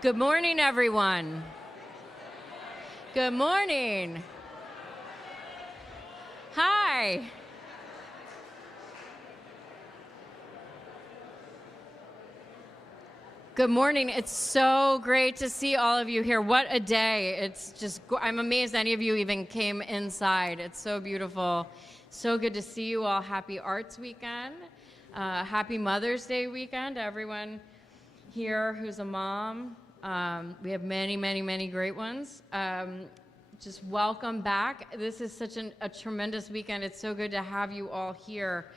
Good morning, everyone. Good morning. Hi. Good morning. It's so great to see all of you here. What a day. It's just, I'm amazed any of you even came inside. It's so beautiful. So good to see you all. Happy Arts Weekend. Happy Mother's Day weekend, everyone here who's a mom. We have many, many, many great ones. Just welcome back. This is such a tremendous weekend. It's so good to have you all here.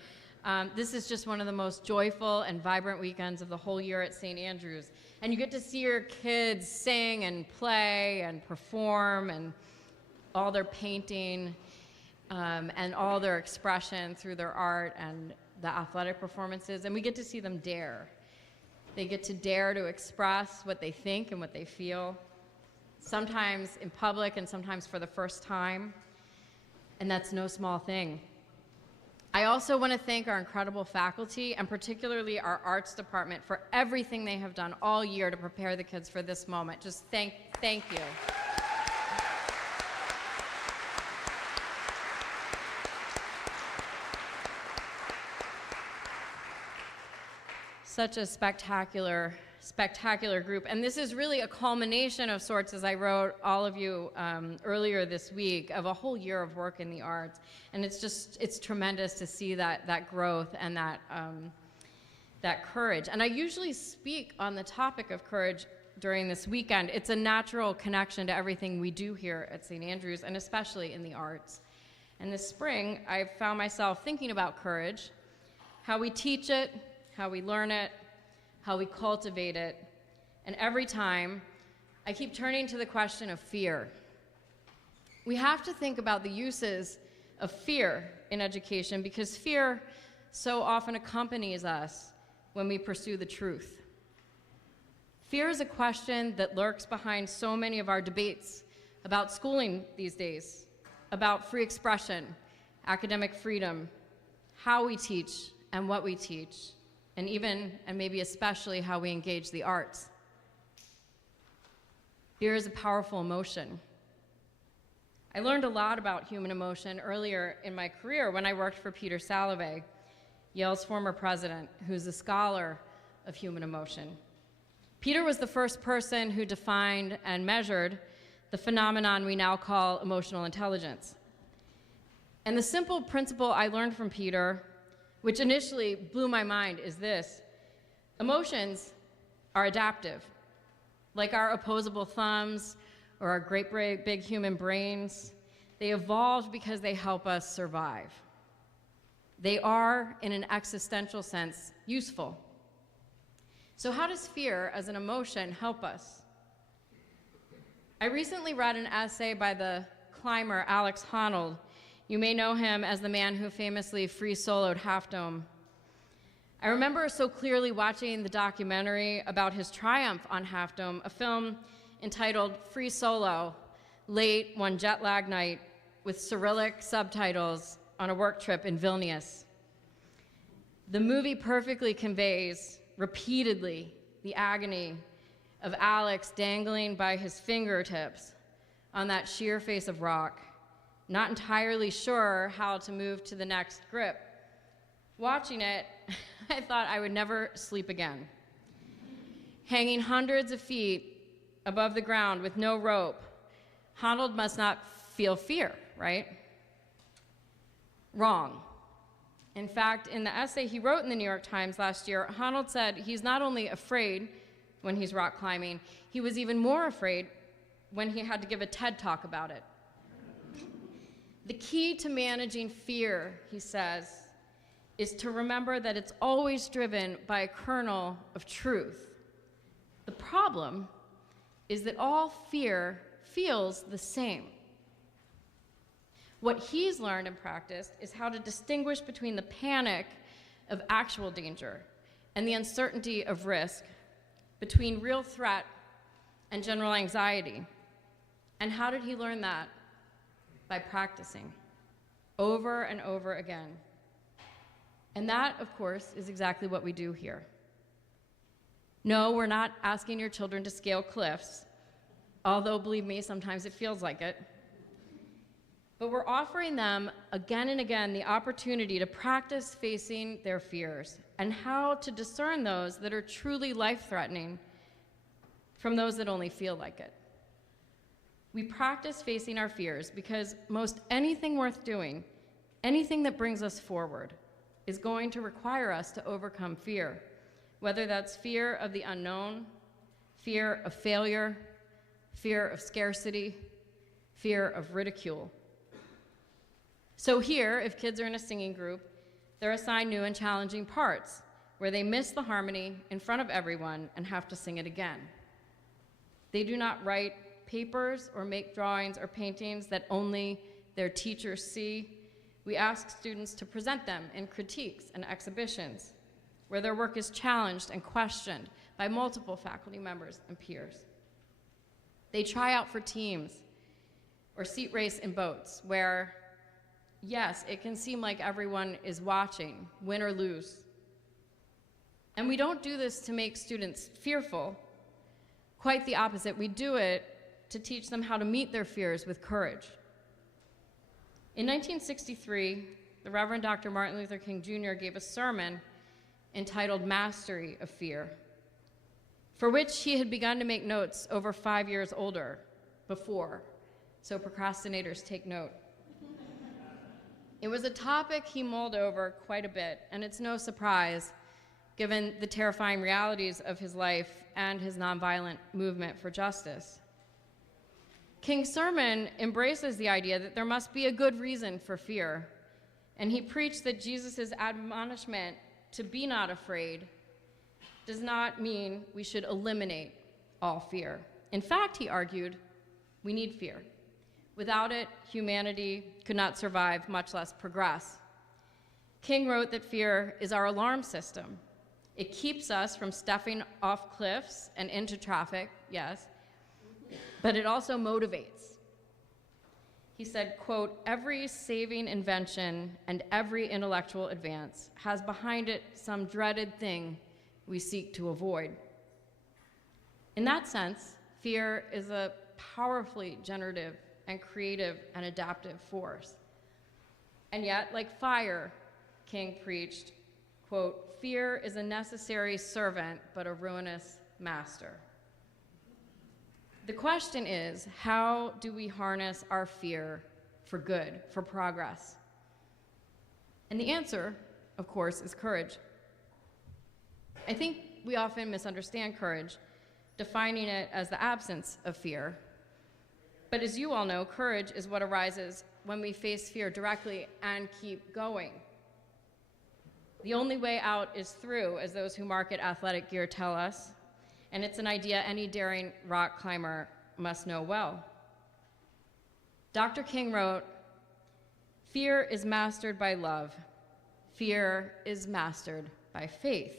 This is just one of the most joyful and vibrant weekends of the whole year at St. Andrews. And you get to see your kids sing and play and perform and all their painting and all their expression through their art and the athletic performances. And we get to see them dare. They get to dare to express what they think and what they feel, sometimes in public and sometimes for the first time. And that's no small thing. I also want to thank our incredible faculty and particularly our arts department for everything they have done all year to prepare the kids for this moment. Just thank you. Such a spectacular group. And this is really a culmination of sorts, as I wrote all of you earlier this week, of a whole year of work in the arts. And it's tremendous to see that growth and that courage. And I usually speak on the topic of courage during this weekend. It's a natural connection to everything we do here at St. Andrews, and especially in the arts. And this spring, I found myself thinking about courage, how we teach it, how we learn it, how we cultivate it, and every time, I keep turning to the question of fear. We have to think about the uses of fear in education because fear so often accompanies us when we pursue the truth. Fear is a question that lurks behind so many of our debates about schooling these days, about free expression, academic freedom, how we teach and what we teach, and even, and maybe especially, how we engage the arts. Fear is a powerful emotion. I learned a lot about human emotion earlier in my career when I worked for Peter Salovey, Yale's former president, who's a scholar of human emotion. Peter was the first person who defined and measured the phenomenon we now call emotional intelligence. And the simple principle I learned from Peter, which initially blew my mind, is this: emotions are adaptive. Like our opposable thumbs or our great big human brains, they evolved because they help us survive. They are, in an existential sense, useful. So how does fear as an emotion help us? I recently read an essay by the climber Alex Honnold. You may know him as the man who famously free soloed Half Dome. I remember so clearly watching the documentary about his triumph on Half Dome, a film entitled Free Solo, late one jet-lag night with Cyrillic subtitles on a work trip in Vilnius. The movie perfectly conveys, repeatedly, the agony of Alex dangling by his fingertips on that sheer face of rock, not entirely sure how to move to the next grip. Watching it, I thought I would never sleep again. Hanging hundreds of feet above the ground with no rope, Honnold must not feel fear, right? Wrong. In fact, in the essay he wrote in the New York Times last year, Honnold said he's not only afraid when he's rock climbing, he was even more afraid when he had to give a TED Talk about it. The key to managing fear, he says, is to remember that it's always driven by a kernel of truth. The problem is that all fear feels the same. What he's learned and practiced is how to distinguish between the panic of actual danger and the uncertainty of risk, between real threat and general anxiety. And how did he learn that? By practicing over and over again. And that, of course, is exactly what we do here. No, we're not asking your children to scale cliffs, although believe me, sometimes it feels like it. But we're offering them again and again the opportunity to practice facing their fears and how to discern those that are truly life-threatening from those that only feel like it. We practice facing our fears because most anything worth doing, anything that brings us forward, is going to require us to overcome fear, whether that's fear of the unknown, fear of failure, fear of scarcity, fear of ridicule. So here, if kids are in a singing group, they're assigned new and challenging parts where they miss the harmony in front of everyone and have to sing it again. They do not write papers or make drawings or paintings that only their teachers see. We ask students to present them in critiques and exhibitions where their work is challenged and questioned by multiple faculty members and peers. They try out for teams or seat race in boats where, yes, it can seem like everyone is watching, win or lose. And we don't do this to make students fearful. Quite the opposite. We do it to teach them how to meet their fears with courage. In 1963, the Reverend Dr. Martin Luther King Jr. gave a sermon entitled Mastery of Fear, for which he had begun to make notes over 5 years older before, so procrastinators take note. It was a topic he mulled over quite a bit, and it's no surprise given the terrifying realities of his life and his nonviolent movement for justice. King's sermon embraces the idea that there must be a good reason for fear, and he preached that Jesus' admonishment to be not afraid does not mean we should eliminate all fear. In fact, he argued, we need fear. Without it, humanity could not survive, much less progress. King wrote that fear is our alarm system. It keeps us from stepping off cliffs and into traffic, yes, but it also motivates. He said, quote, every saving invention and every intellectual advance has behind it some dreaded thing we seek to avoid. In that sense, fear is a powerfully generative and creative and adaptive force. And yet, like fire, King preached, quote, fear is a necessary servant, but a ruinous master. The question is, how do we harness our fear for good, for progress? And the answer, of course, is courage. I think we often misunderstand courage, defining it as the absence of fear. But as you all know, courage is what arises when we face fear directly and keep going. The only way out is through, as those who market athletic gear tell us, and it's an idea any daring rock climber must know well. Dr. King wrote, fear is mastered by love. Fear is mastered by faith.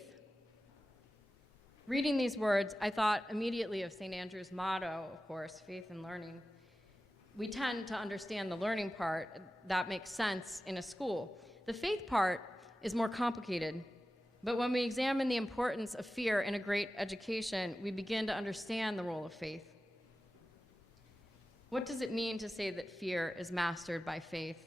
Reading these words, I thought immediately of St. Andrew's motto, of course, faith and learning. We tend to understand the learning part. That makes sense in a school. The faith part is more complicated. But when we examine the importance of fear in a great education, we begin to understand the role of faith. What does it mean to say that fear is mastered by faith?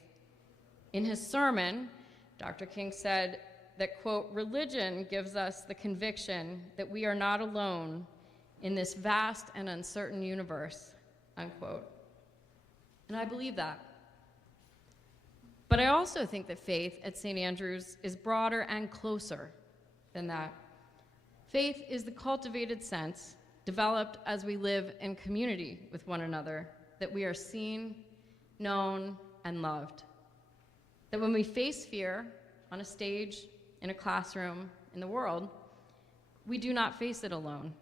In his sermon, Dr. King said that, quote, religion gives us the conviction that we are not alone in this vast and uncertain universe, unquote. And I believe that. But I also think that faith at St. Andrew's is broader and closer than that. Faith is the cultivated sense, developed as we live in community with one another, that we are seen, known, and loved. That when we face fear on a stage, in a classroom, in the world, we do not face it alone.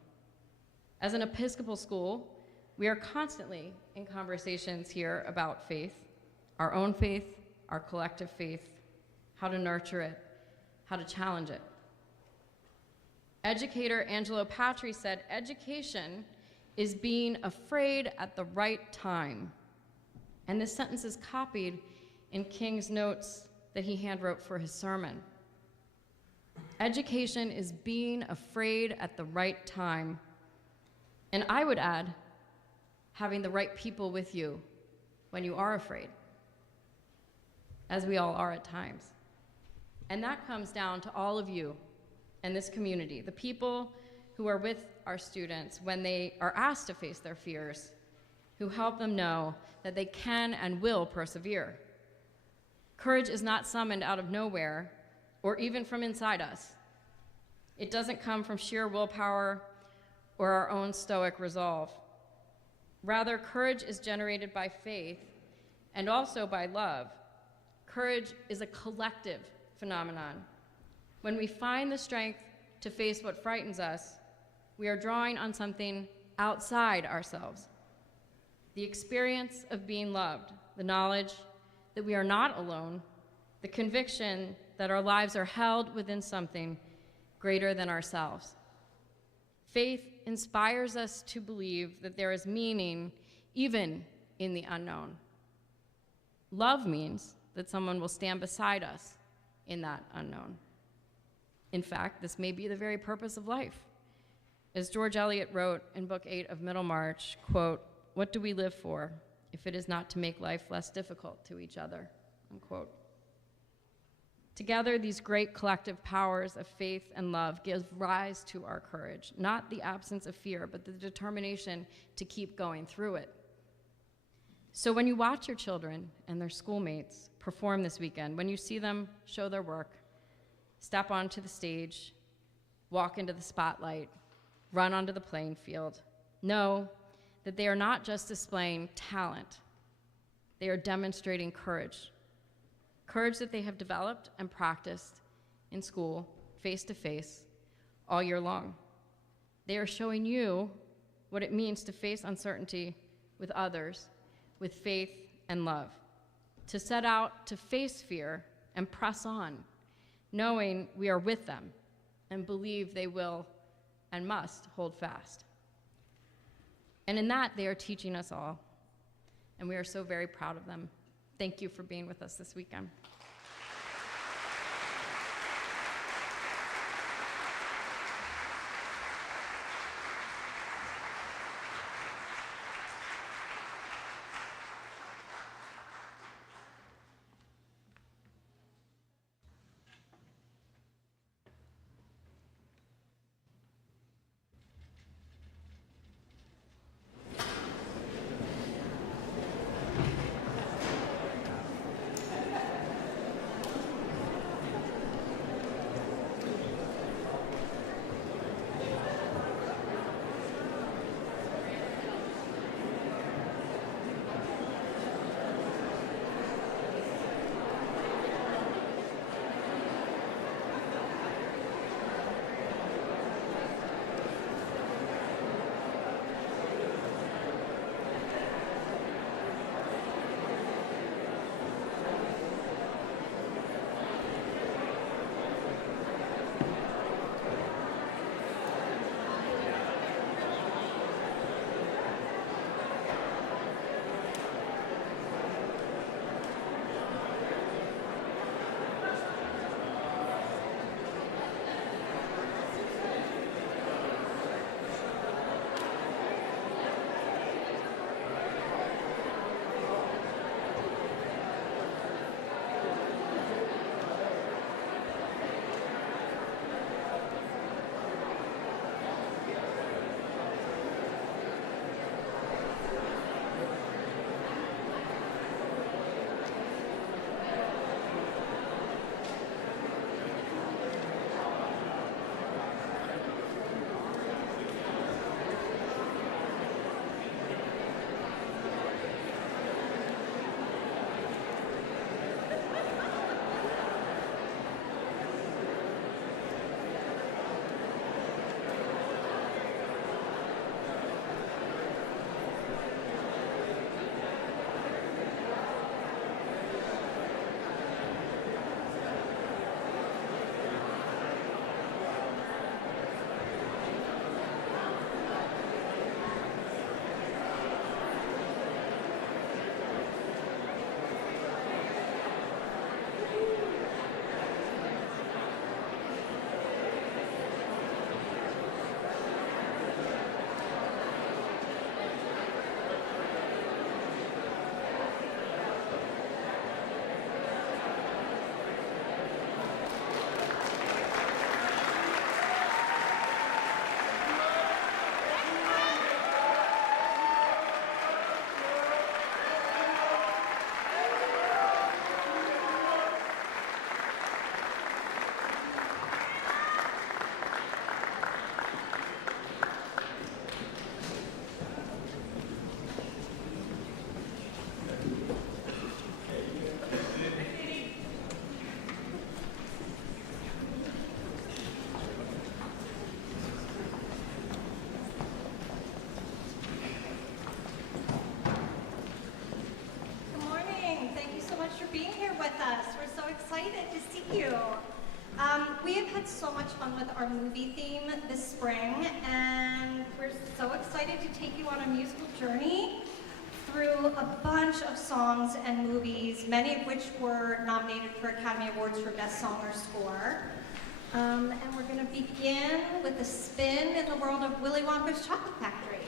As an Episcopal school, we are constantly in conversations here about faith, our own faith, our collective faith, how to nurture it, how to challenge it. Educator Angelo Patri said, education is being afraid at the right time. And this sentence is copied in King's notes that he handwrote for his sermon. Education is being afraid at the right time. And I would add, having the right people with you when you are afraid, as we all are at times. And that comes down to all of you and this community, the people who are with our students when they are asked to face their fears, who help them know that they can and will persevere. Courage is not summoned out of nowhere or even from inside us. It doesn't come from sheer willpower or our own stoic resolve. Rather, courage is generated by faith and also by love. Courage is a collective phenomenon. When we find the strength to face what frightens us, we are drawing on something outside ourselves. The experience of being loved, the knowledge that we are not alone, the conviction that our lives are held within something greater than ourselves. Faith inspires us to believe that there is meaning even in the unknown. Love means that someone will stand beside us in that unknown. In fact, this may be the very purpose of life. As George Eliot wrote in Book 8 of Middlemarch, quote, "What do we live for if it is not to make life less difficult to each other?" Unquote. Together, these great collective powers of faith and love give rise to our courage, not the absence of fear, but the determination to keep going through it. So when you watch your children and their schoolmates perform this weekend, when you see them show their work, step onto the stage, walk into the spotlight, run onto the playing field, know that they are not just displaying talent, they are demonstrating courage. Courage that they have developed and practiced in school, face to face, all year long. They are showing you what it means to face uncertainty with others, with faith and love, to set out to face fear and press on, knowing we are with them and believe they will and must hold fast. And in that, they are teaching us all, and we are so very proud of them. Thank you for being with us this weekend. excited to see you. We have had so much fun with our movie theme this spring, and we're so excited to take you on a musical journey through a bunch of songs and movies, many of which were nominated for Academy Awards for Best Song or Score. And we're going to begin with a spin in the world of Willy Wonka's Chocolate Factory.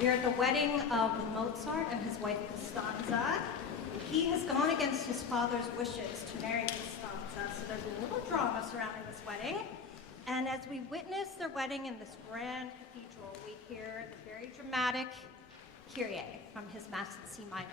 We are at the wedding of Mozart and his wife Costanza. He has gone against his father's wishes to marry Costanza, so there's a little drama surrounding this wedding. And as we witness their wedding in this grand cathedral, we hear the very dramatic Kyrie from his Mass in C minor.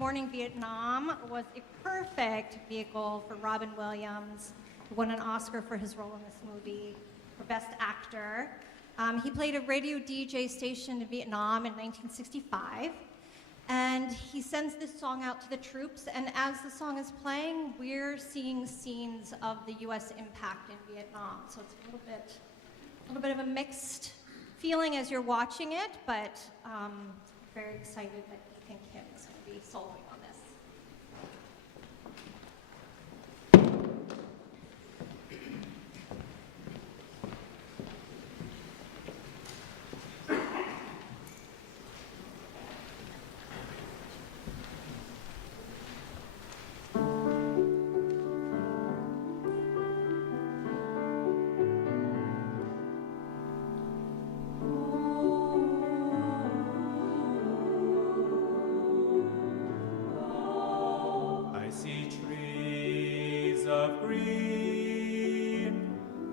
Morning Vietnam was a perfect vehicle for Robin Williams, who won an Oscar for his role in this movie for Best Actor. He played a radio DJ stationed in Vietnam in 1965, and he sends this song out to the troops, and as the song is playing, we're seeing scenes of the US impact in Vietnam. So it's a little bit of a mixed feeling as you're watching it, but very excited that Ethan Kim is going to be soloing on this.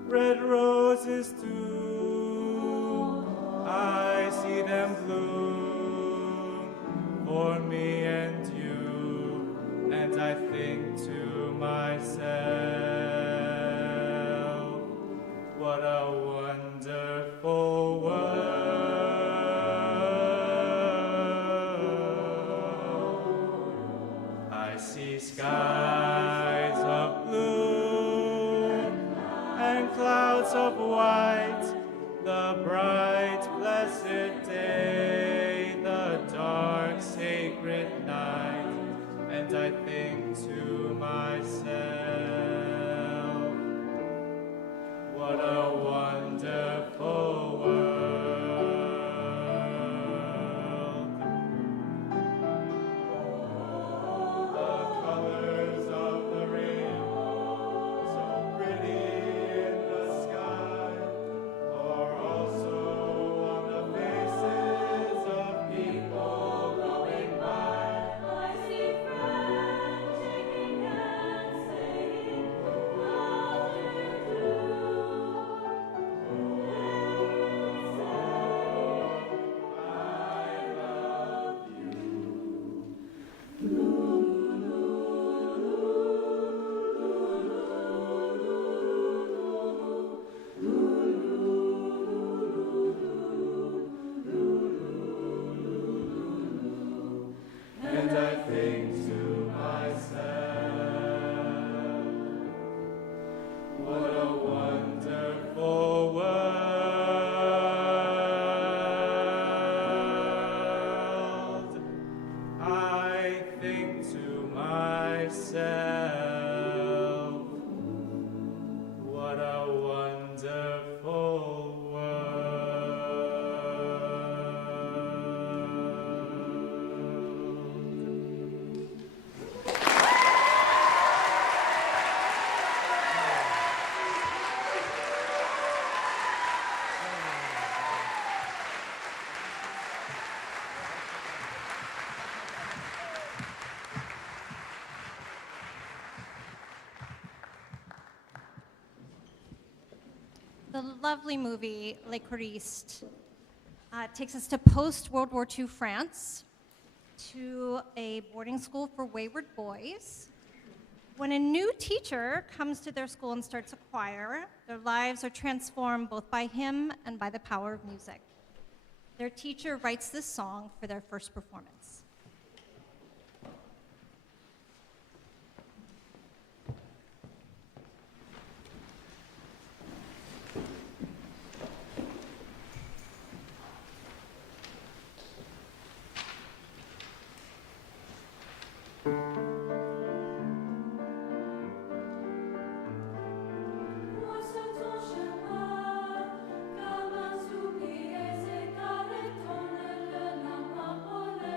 Red roses too, I see them bloom for me and you, and I think to myself, what a wonderful world. I see skies of blue and clouds of white, the bright, blessed day, the dark, sacred night, and I think to myself, what a wonderful world. The colors of the rainbow, so pretty in the sky, are also on the faces of people going by. I see friends shaking hands, saying, how do you do? And I think to myself, what a wonderful world. I think to myself, what a wonderful world. The lovely movie Les Choristes takes us to post-World War II France, to a boarding school for wayward boys. When a new teacher comes to their school and starts a choir, their lives are transformed both by him and by the power of music. Their teacher writes this song for their first performance. Moi sur ton chemin, comme un soulier, c'est qu'avec ton aile, n'a pas pour le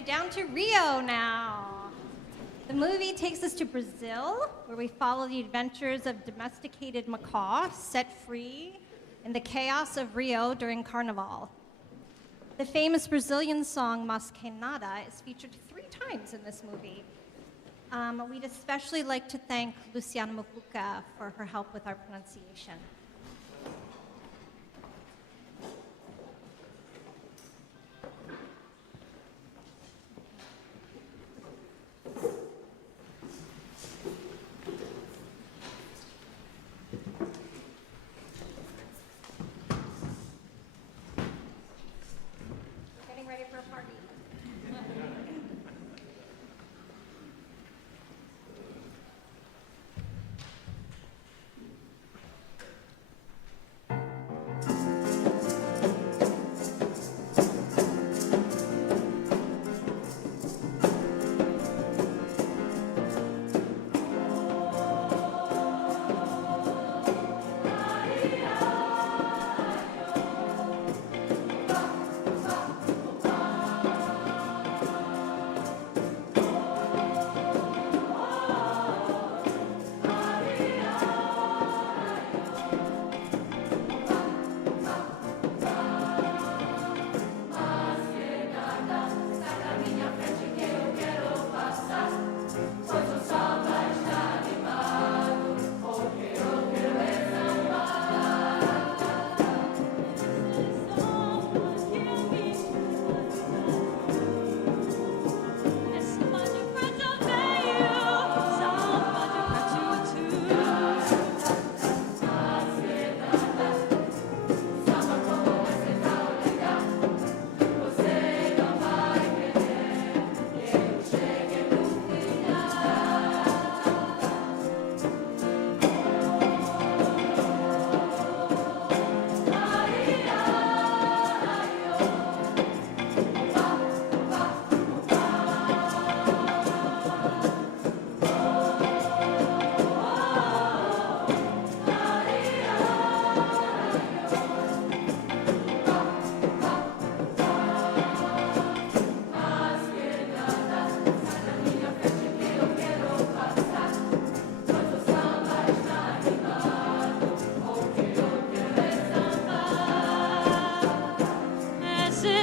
headed down to Rio now. The movie takes us to Brazil, where we follow the adventures of domesticated macaw set free in the chaos of Rio during Carnival. The famous Brazilian song Mas Que Nada is featured 3 times in this movie. We'd especially like to thank Luciana Mufuka for her help with our pronunciation. Getting ready for a party.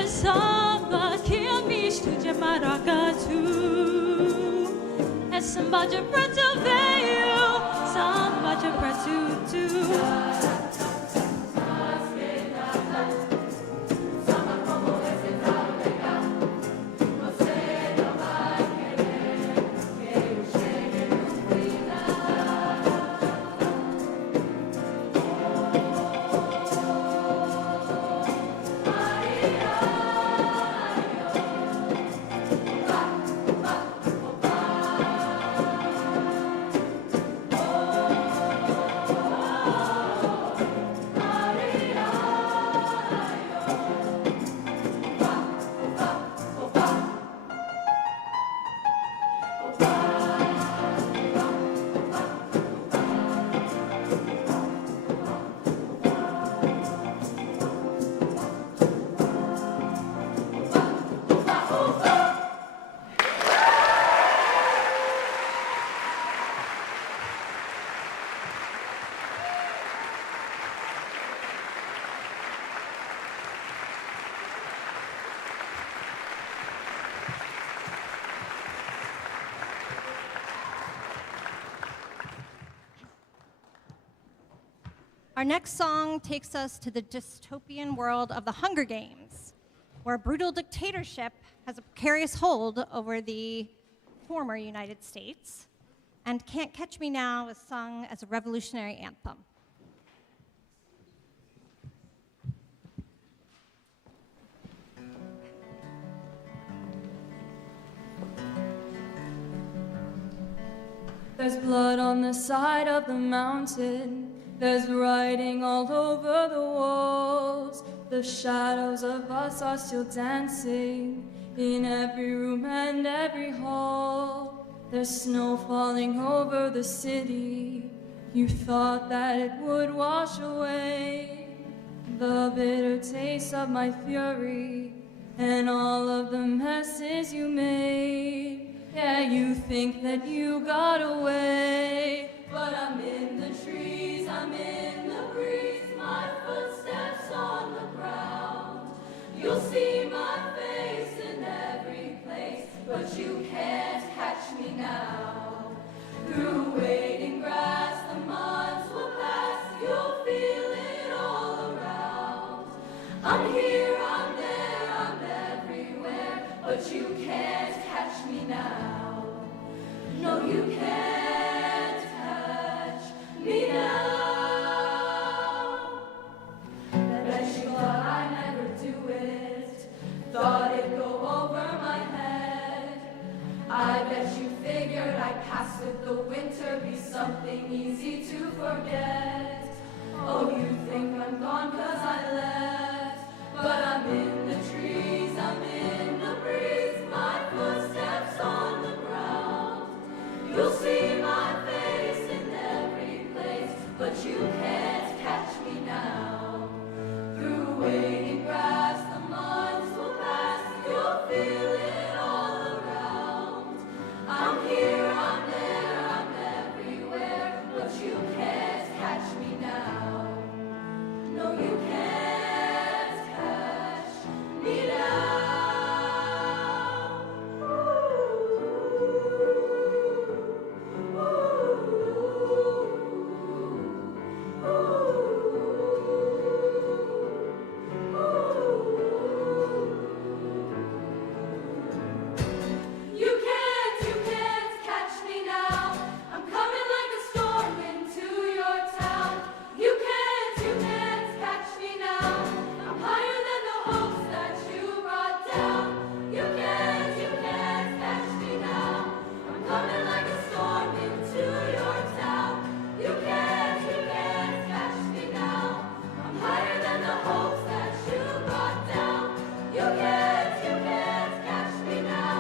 Samba que é misto de maracatu. É samba de preto veio, samba de preto. Our next song takes us to the dystopian world of the Hunger Games, where a brutal dictatorship has a precarious hold over the former United States, and Can't Catch Me Now is sung as a revolutionary anthem. There's blood on the side of the mountain. There's writing all over the walls. The shadows of us are still dancing in every room and every hall. There's snow falling over the city. You thought that it would wash away the bitter taste of my fury. and all of the messes you made. Yeah, you think that you got away, but I'm in the trees, I'm in the breeze, my footsteps on the ground. You'll see my face in every place, but you can't catch me now. Through waiting grass, the months will pass, you'll feel it all around. I'm here, I'm there, I'm everywhere, but you can't catch me now. No, you can't catch me now. Bet you thought I'd never do it, thought it'd go over my head. I bet you figured I'd pass with the winter, be something easy to forget. Oh, you think I'm gone 'cause I left, but I'm in the trees, I'm in the breeze, my footsteps on the ground. You'll see my face in every place, but you can't catch me now. Through waiting grass, the months will pass, you'll feel it all around. I'm here, I'm there, I'm everywhere, but you can't catch me now. No, you can't catch me now. You can't catch me now. I'm coming like a storm into your town. You can't catch me now. I'm higher than the hopes that you brought down. You can't catch me now. I'm coming like a storm into your town. You can't catch me now. I'm higher than the hopes that you brought down. You can't catch me now.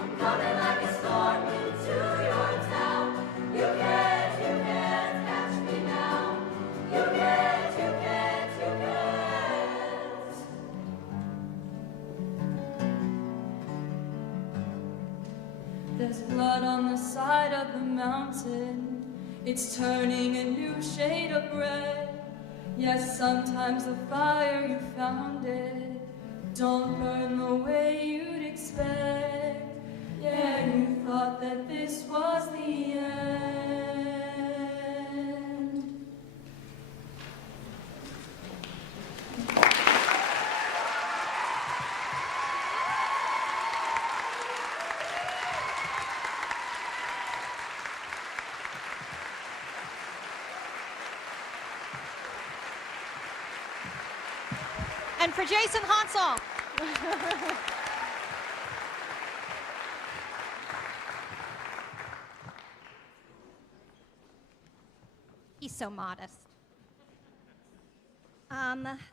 I'm coming like a storm into your town. You can't catch me now. You can't. There's blood on the side of the mountain. It's turning a new shade of red. Yes, sometimes the fire you found it don't burn the way you'd expect. Yeah, you thought that this was the end. And for Jason Hansel. He's so modest.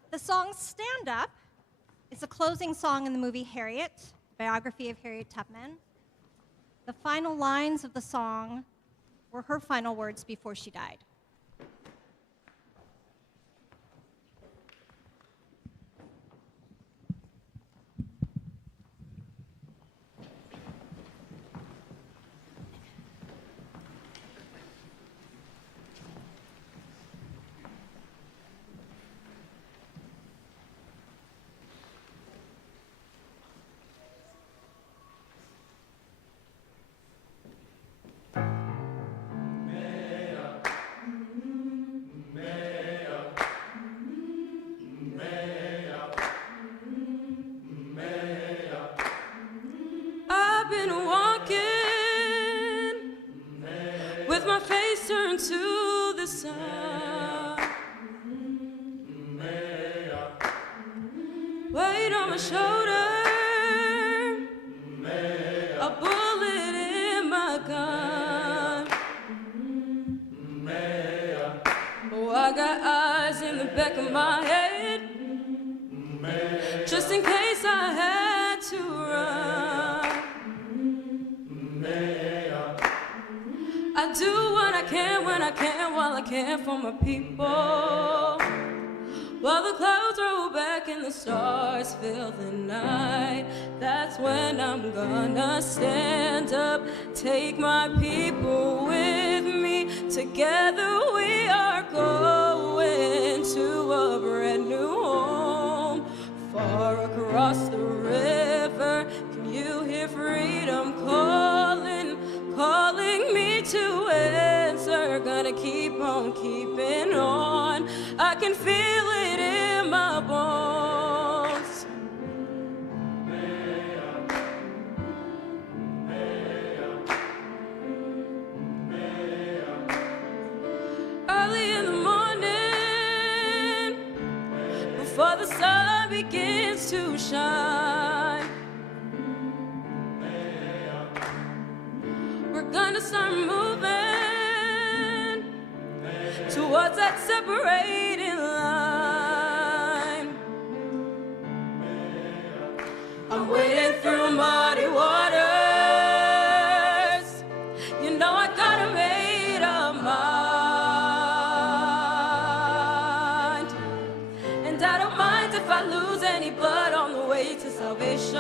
The song Stand Up is a closing song in the movie Harriet, biography of Harriet Tubman. The final lines of the song were her final words before she died. I've been walking with my face turned to the sun. Weight on my shoulder, a bullet in my gun. Oh, I got eyes in the back of my head, just in case I had to run. I do what I can when I can, while I can for my people. while the clouds roll back and the stars fill the night. That's when I'm gonna stand up, take my people with me. Together we are going to a brand new home, far across the river. Can you hear freedom calling, calling me to answer? Gonna keep on keeping on. I can feel it in my bones. Early in the morning, before the sun begins to shine, we're gonna start moving towards that separating line. I'm wading through muddy waters. You know I got a made up mind, and I don't mind if I lose any blood on the way to salvation.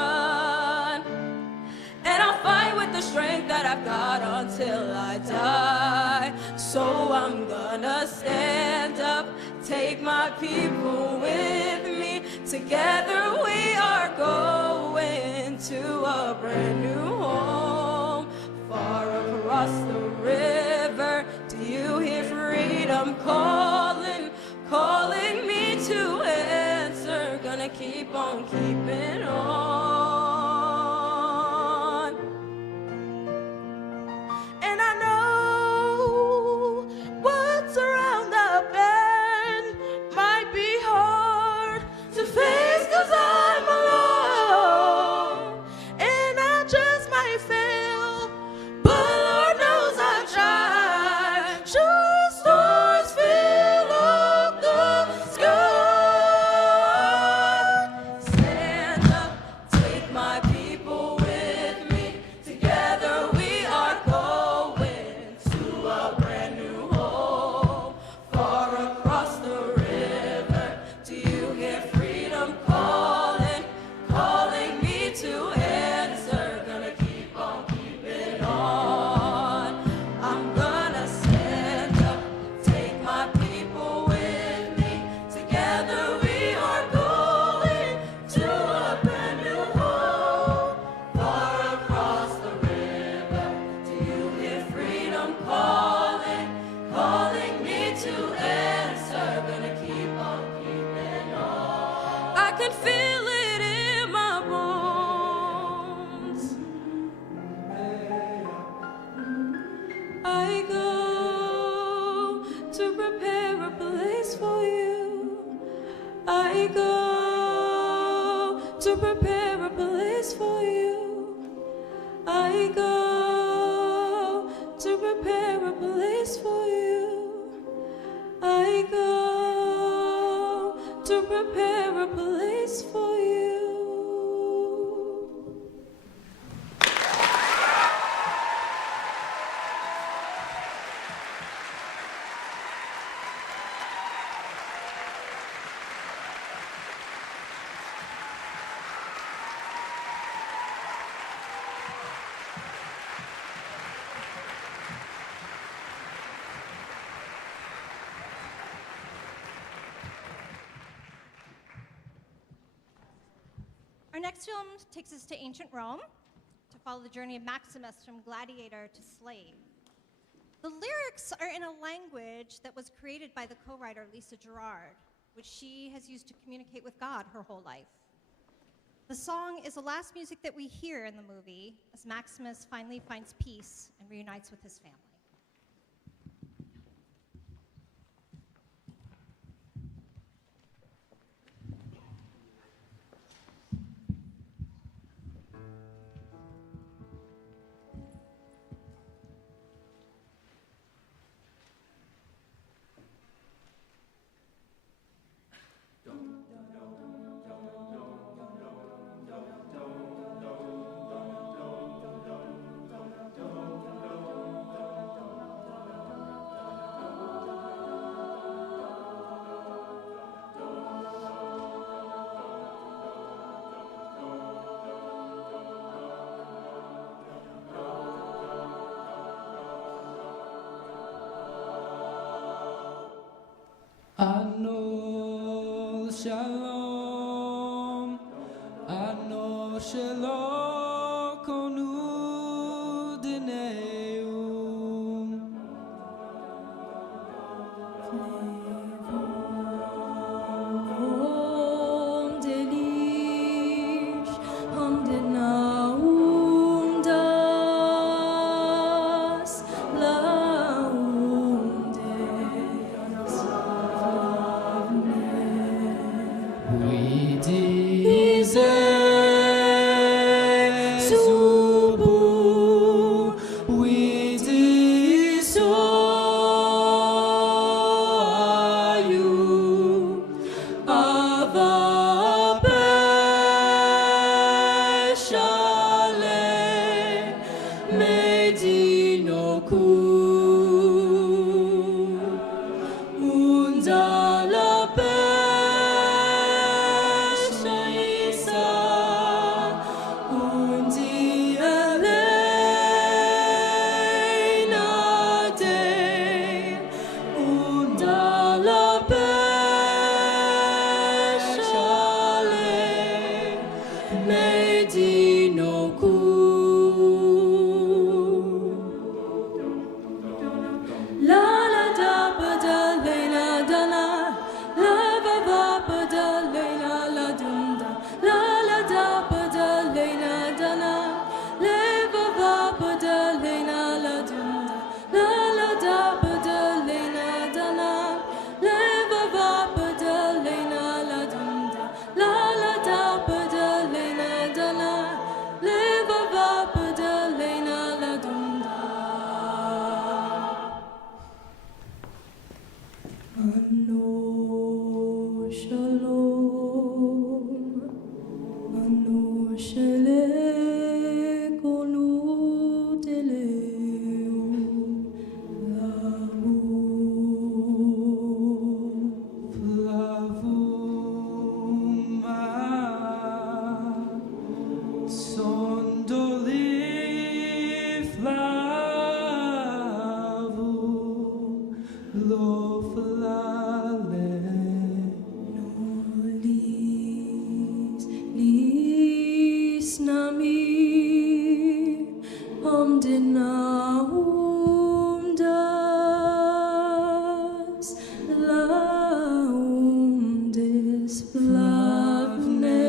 And I'll fight with the strength that I've got until I die. So I'm gonna stand up, take my people with me. Together we are going to a brand new home, far across the river. Do you hear freedom calling, calling me to answer? Gonna keep on keeping on. And I know what's around the bend might be hard to face, 'cause I'm alone, and I just might fail, but Lord knows I've tried. Sure, stars fill up the sky. Stand up, take my people with me. Together we are going to a brand new home, far across the river. Do you hear freedom calling, calling me to answer? Gonna keep on keeping on. I'm gonna stand up, take my people with me. Together we are going to a brand new home, far across the river. Do you hear freedom calling, calling me to answer? Gonna keep on keeping on. I can feel it in my bones. I go to prepare a place for you. I go to prepare a place for you. I go to prepare a place for you. I go to prepare a place for you. Our next film takes us to ancient Rome to follow the journey of Maximus from gladiator to slave. The lyrics are in a language that was created by the co-writer Lisa Gerard, which she has used to communicate with God her whole life. The song is the last music that we hear in the movie as Maximus finally finds peace and reunites with his family. Ano shalom, ano shalom konu dineum. Om delish, om denaum das, laum des We subu, we ayu, ava peshale, medinoku, undala peshaisa, undi elena de, undala peshale, medinoku. La la da ba da le la da la, la ba ba ba da le la la dum da, la la da ba da le la da la, le ba ba ba da le la la dum da, la la da ba da le la da la, le ba ba ba da le la la dum da, la la da ba da le la da la, le ba ba ba da le la la dum da. Ano shalom, ano shele konu teleum, Flavuma sondoli flavu lo flale lis nami, om denaum das, laum des flavne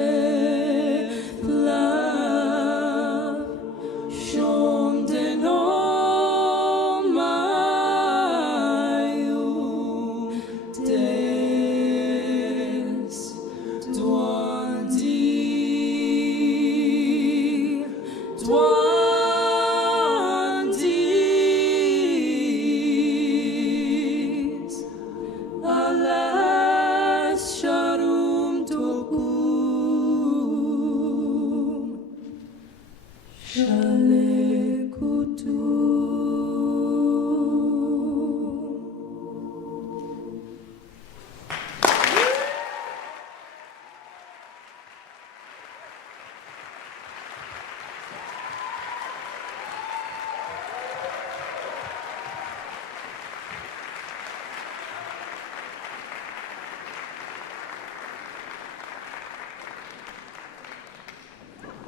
flav, shom denom maium des duandi duandis, alas sharum tokum, shalekutum.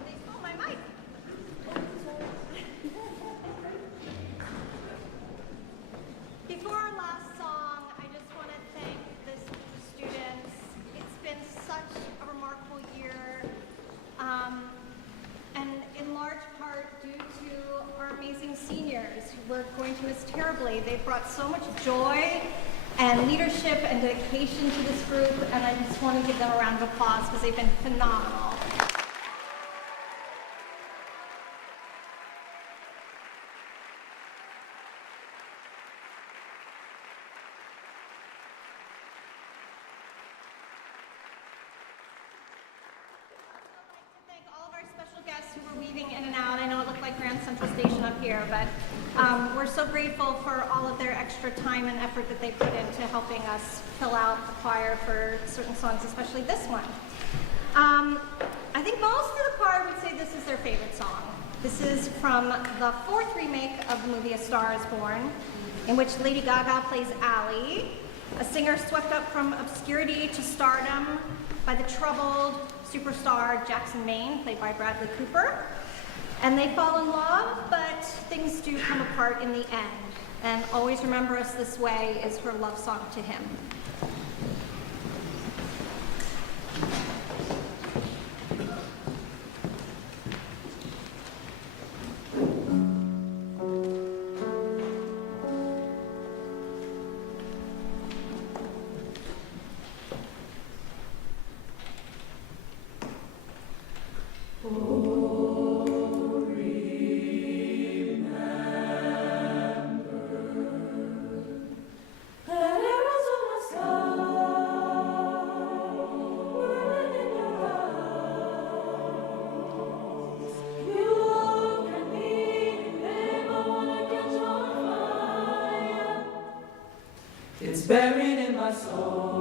They stole my mic. Before our last song, I just want to thank the students. It's been such a remarkable year, and in large part due to our amazing seniors who we're going to miss terribly. They've brought so much joy and leadership and dedication to this group, and I just want to give them a round of applause because they've been phenomenal. Thank all of our special guests who were weaving in and out. I know it looked like Grand Central Station up here, but we're so grateful for all of their extra time and effort that they put into helping us fill out the choir for certain songs, especially this one. I think most of the choir would say this is their favorite song. This is from the 4th remake of the movie A Star is Born, in which Lady Gaga plays Ally, a singer swept up from obscurity to stardom by the troubled superstar Jackson Maine, played by Bradley Cooper. And they fall in love, but things do come apart in the end. And Always Remember Us This Way is her love song to him. It's buried in my soul.